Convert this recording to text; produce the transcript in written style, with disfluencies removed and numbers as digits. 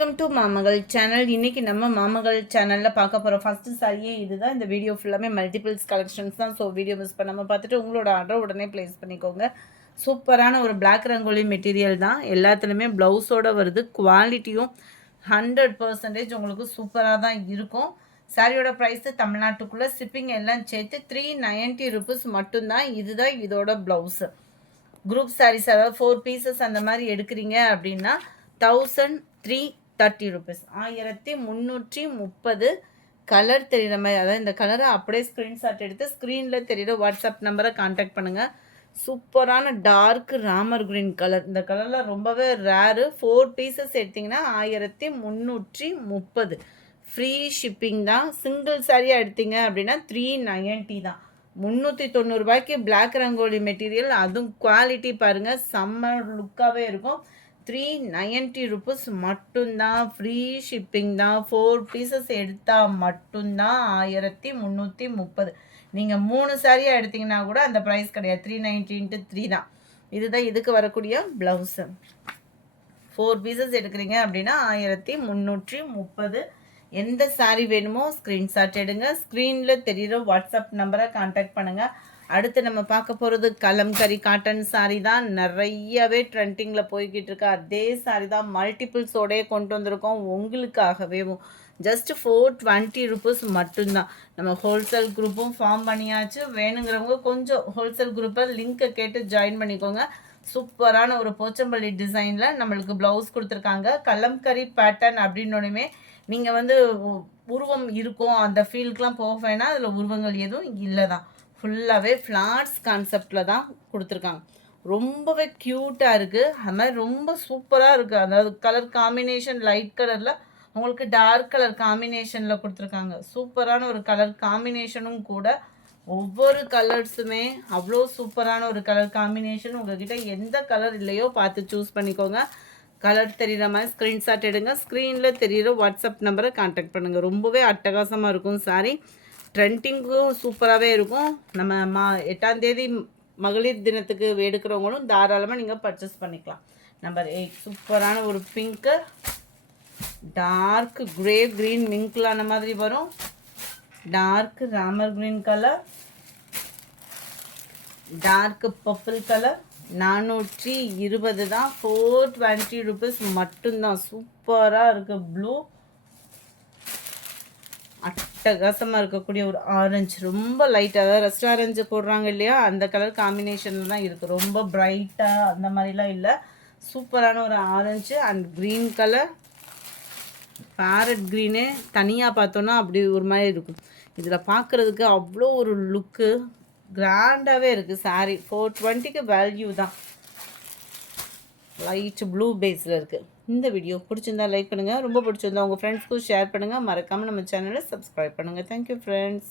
Welcome to மாமகள் channel. இன்றைக்கி நம்ம மாமகள் சேனலில் பார்க்க போகிறோம் ஃபஸ்ட்டு சாரியே இதுதான். இந்த வீடியோ ஃபுல்லாமே மல்டிபிள்ஸ் கலெக்ஷன்ஸ் தான். ஸோ வீடியோ மிஸ் பண்ணாமல் பார்த்துட்டு உங்களோட ஆர்டர் உடனே ப்ளேஸ் பண்ணிக்கோங்க. சூப்பரான ஒரு பிளாக் ரங்கோலி மெட்டீரியல் தான். எல்லாத்துலேயுமே ப்ளவுஸோடு வருது. குவாலிட்டியும் 100% உங்களுக்கு சூப்பராக தான் இருக்கும். சாரியோட ப்ரைஸு தமிழ்நாட்டுக்குள்ளே ஷிப்பிங் எல்லாம் சேர்த்து 390 rupees மட்டும்தான். இதுதான் இதோட ப்ளவுஸு. குரூப் சாரீஸ் அதாவது 4 பீசஸ் அந்த மாதிரி எடுக்கிறீங்க அப்படின்னா 1330 rupees, 1330. கலர் தெரிகிற மாதிரி, அதாவது இந்த கலரை அப்படியே ஸ்க்ரீன்ஷாட் எடுத்து ஸ்க்ரீனில் தெரிகிற வாட்ஸ்அப் நம்பரை காண்டாக்ட் பண்ணுங்கள். சூப்பரான டார்க் ராமர் க்ரீன் கலர். இந்த கலரில் ரொம்பவே ரேரு. 4 பீசஸ் எடுத்திங்கன்னா 1330. ஃப்ரீ ஷிப்பிங் தான். சிங்கிள் சாரியாக எடுத்தீங்க அப்படின்னா 390 தான். 390 ரூபாய்க்கு பிளாக் ரங்கோலி மெட்டீரியல், அதுவும் குவாலிட்டி பாருங்கள், செம்ம லுக்காகவே இருக்கும். 390 rupees மட்டும்தான். ஃப்ரீ ஷிப்பிங் தான். 4 பீசஸ் எடுத்தால் மட்டும்தான் 1330. நீங்கள் 3 சாரியாக எடுத்திங்கன்னா கூட அந்த ப்ரைஸ் கிடையாது. 390 × 3 தான். இதுதான் இதுக்கு வரக்கூடிய ப்ளவுஸு. 4 பீசஸ் எடுக்கிறீங்க அப்படின்னா 1330. எந்த சாரீ வேணுமோ ஸ்க்ரீன்ஷாட் எடுங்க. ஸ்க்ரீனில் தெரிகிற வாட்ஸ்அப் நம்பரை காண்டாக்ட் பண்ணுங்கள். அடுத்து நம்ம பார்க்க போகிறது கலம்கரி காட்டன் சாரீ தான். நிறையவே ட்ரெண்டிங்கில் போய்கிட்டு இருக்கு. அதே சாரீ தான் மல்டிபிள்ஸோடே கொண்டு வந்திருக்கோம் உங்களுக்காகவே. ஜஸ்ட் 420 rupees மட்டும்தான். நம்ம ஹோல்சேல் குரூப்பும் ஃபார்ம் பண்ணியாச்சு. வேணுங்கிறவங்க கொஞ்சம் ஹோல்சேல் குரூப்பை லிங்க்கை கேட்டு ஜாயின் பண்ணிக்கோங்க. சூப்பரான ஒரு போச்சம்பள்ளி டிசைனில் நம்மளுக்கு ப்ளவுஸ் கொடுத்துருக்காங்க. கலம்கரி பேட்டர்ன் அப்படின்னோடனே நீங்கள் உருவம் இருக்கும், அந்த ஃபீல்டுக்கெலாம் போக வேணால். அதில் உருவங்கள் எதுவும் இல்லை தான். ஃபுல்லாகவே ஃப்ளாட்ஸ் கான்செப்டில் தான் கொடுத்துருக்காங்க. ரொம்பவே க்யூட்டாக இருக்குது. அது மாதிரி ரொம்ப சூப்பராக இருக்குது. அதாவது கலர் காம்பினேஷன் லைட் கலரில் உங்களுக்கு டார்க் கலர் காம்பினேஷனில் கொடுத்துருக்காங்க. சூப்பரான ஒரு கலர் காம்பினேஷனும் கூட. ஒவ்வொரு கலர்ஸுமே அவ்வளோ சூப்பரான ஒரு கலர் காம்பினேஷன். உங்கள்கிட்ட எந்த கலர் இல்லையோ பார்த்து சூஸ் பண்ணிக்கோங்க. கலர் தெரிகிற மாதிரி ஸ்க்ரீன்ஷாட் எடுங்க. ஸ்க்ரீனில் தெரிகிற வாட்ஸ்அப் நம்பரை காண்டாக்ட் பண்ணுங்கள். ரொம்பவே அட்டகாசமாக இருக்கும் சாரீ. ட்ரெண்டிங்கும் சூப்பராகவே இருக்கும். நம்ம 8ஆம் தேதி மகளிர் தினத்துக்கு எடுக்கிறவங்களும் தாராளமாக நீங்கள் பர்ச்சேஸ் பண்ணிக்கலாம். நம்பர் 8 சூப்பரான ஒரு பிங்க்கு, டார்க் கிரே க்ரீன் மிங்க்லான மாதிரி வரும். டார்க் ராமர் green colour, dark purple colour. 420 தான். 420 rupees மட்டும்தான். சூப்பராக இருக்குது. ப்ளூ அட்டகாசமாக இருக்கக்கூடிய ஒரு ஆரஞ்சு, ரொம்ப லைட்டாக, அதாவது ரெஸ்ட் ஆரஞ்சு போடுறாங்க இல்லையா, அந்த கலர் காம்பினேஷனில் தான் இருக்குது. ரொம்ப ப்ரைட்டாக அந்த மாதிரிலாம் இல்லை. சூப்பரான ஒரு orange and green colour. Parrot க்ரீனே தனியாக பார்த்தோன்னா அப்படி ஒரு மாதிரி இருக்கும். இதில் பார்க்குறதுக்கு அவ்வளோ ஒரு லுக்கு கிராண்டாகவே இருக்குது சாரீ. 420க்கு வேல்யூ தான். லைட் ப்ளூ பேஸில் இருக்குது. இந்த வீடியோ பிடிச்சிருந்தா லைக் பண்ணுங்கள். ரொம்ப பிடிச்சிருந்தா உங்கள் ஃப்ரெண்ட்ஸ்க்கும் ஷேர் பண்ணுங்கள். மறக்காமல் நம்ம சேனலை சப்ஸ்கிரைப் பண்ணுங்கள். Thank you friends.